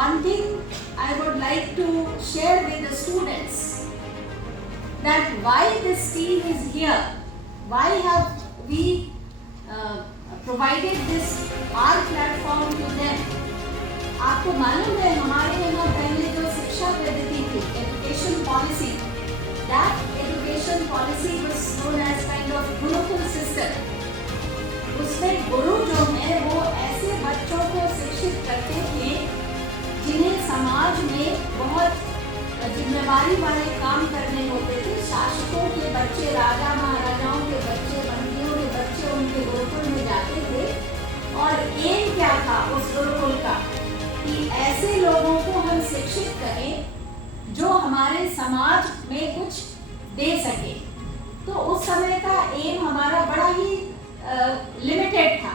one thing I would like to share with the students, that why this team is here, why have we provided this our platform to them. आपको मालूम है हमारे यहाँ पहले जो शिक्षा पद्धति थी, education policy, that education policy was known as kind of Gurukul system. उसमें गुरु जो है वो ऐसे बच्चों को शिक्षित करते थे जिन्हें समाज में बहुत जिम्मेवारी वाले काम करने होते थे. शासकों के बच्चे, राजा महाराजाओं के बच्चे, मंत्रियों के बच्चे उनके गुरुकुल में जाते थे. और एम क्या था उस गुरुकुल का, कि ऐसे लोगों को हम शिक्षित करें जो हमारे समाज में कुछ दे सके. तो उस समय का एम हमारा बड़ा ही लिमिटेड था,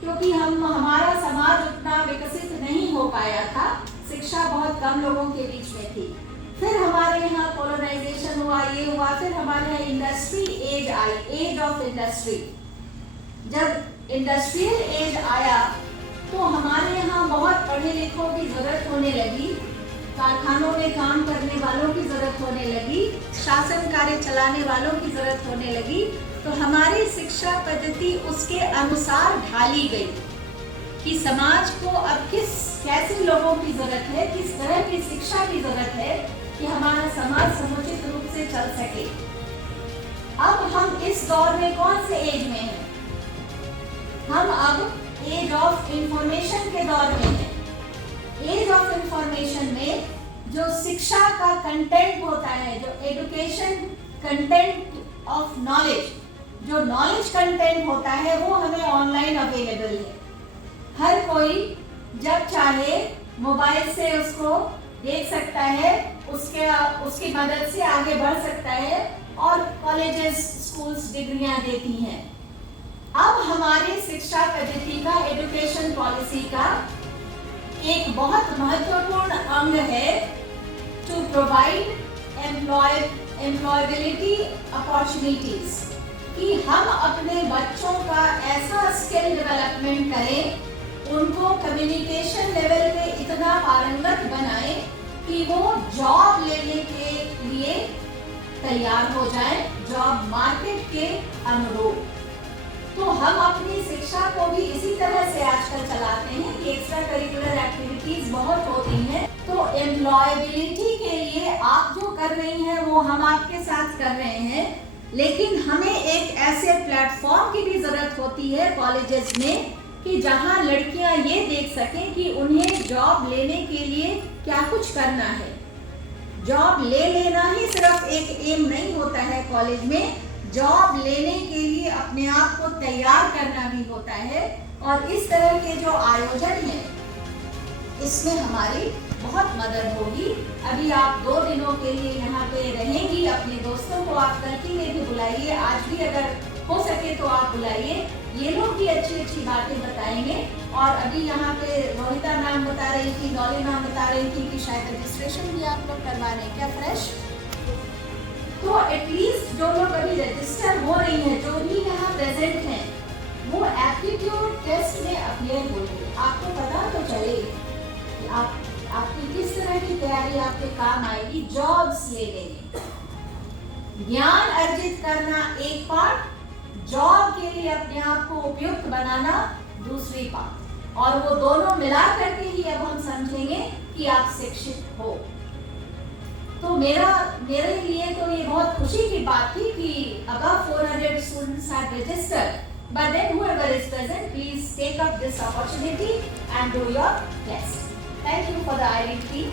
क्योंकि हमारा समाज उतना विकसित नहीं हो पाया था, शिक्षा बहुत कम लोगों के बीच में थी. फिर हमारे यहाँ कॉलोनाइजेशन हुआ, ये हुआ, फिर हमारे यहाँ इंडस्ट्री एज आई, एज ऑफ इंडस्ट्री. जब इंडस्ट्रियल एज आया तो हमारे यहाँ बहुत पढ़े लिखों की जरूरत होने लगी, कारखानों में काम करने वालों की जरूरत होने लगी, शासन कार्य चलाने वालों की जरूरत होने लगी. तो हमारी शिक्षा पद्धति उसके अनुसार ढाली गई कि समाज को अब कैसे लोगों की जरूरत है, किस तरह की शिक्षा की जरूरत है कि हमारा समाज समुचित रूप से चल सके. अब हम इस दौर में कौन से एज में हैं? हम अब एज ऑफ इंफॉर्मेशन के दौर में हैं. एज ऑफ इंफॉर्मेशन में जो शिक्षा का कंटेंट होता है, जो एजुकेशन कंटेंट ऑफ नॉलेज, जो नॉलेज कंटेंट होता है वो हमें ऑनलाइन अवेलेबल है. हर कोई जब चाहे मोबाइल से उसको देख सकता है, उसकी मदद से आगे बढ़ सकता है और कॉलेजेस, स्कूल्स डिग्रियां देती हैं. अब हमारे शिक्षा पद्धति का, एजुकेशन पॉलिसी का एक बहुत महत्वपूर्ण अंग है टू प्रोवाइड एम्प्लॉयबिलिटी अपॉर्चुनिटीज, कि हम अपने बच्चों का ऐसा स्किल डेवलपमेंट करें, उनको कम्युनिकेशन लेवल पे इतना पारंगत बनाएं कि वो जॉब लेने के लिए तैयार हो जाएं, जॉब मार्केट के अनुरूप. तो हम अपनी शिक्षा को भी इसी तरह से आजकल चलाते हैं कि एक्स्ट्रा करिकुलर एक्टिविटीज बहुत होती हैं. तो एम्प्लॉयबिलिटी के लिए आप जो कर रही हैं वो हम आपके साथ कर रहे हैं, लेकिन हमें एक ऐसे प्लेटफॉर्म की भी जरूरत होती है कॉलेजेस में कि जहां लड़कियां ये देख सकें कि उन्हें जॉब लेने के लिए क्या कुछ करना है. जॉब ले लेना ही सिर्फ एक एम नहीं होता है कॉलेज में, जॉब लेने के लिए अपने आप को तैयार करना भी होता है. और इस तरह के जो आयोजन है इसमें हमारी बहुत मदद होगी. अभी आप 2 दिनों के लिए यहाँ पे रहेंगी, अपने दोस्तों को आप कल के लिए भी बुलाइए, आज भी अगर हो सके तो आप बुलाइए. ये लोग भी अच्छी अच्छी बातें बताएंगे. और अभी यहाँ पे रोहिता मैम बता रही थी, डॉली मैम बता रही थी कि शायद रजिस्ट्रेशन भी आप लोग करवा रहे हैं क्या फ्रेश. तो एटलीस्ट जो लोग अभी रजिस्टर हो रही हैं, जो भी यहाँ प्रेजेंट हैं, वो एप्टीट्यूड टेस्ट में अपीयर होंगे. आपको पता तो चले कि आपकी किस तरह की तैयारी आपके काम आएगी जॉब्स लेने में. ज्ञान अर्जित करना एक पार्ट, जॉब के लिए अपने आप को उपयुक्त बनाना दूसरी पार्ट. और वो दोनों मिला करके ही अब हम समझेंगे कि आप शिक्षित हो. तो मेरे लिए तो ये बहुत खुशी की बात थी कि above 400 students have registered. But then whoever is present, please take up this opportunity and do your best. Thank you for the IIT team.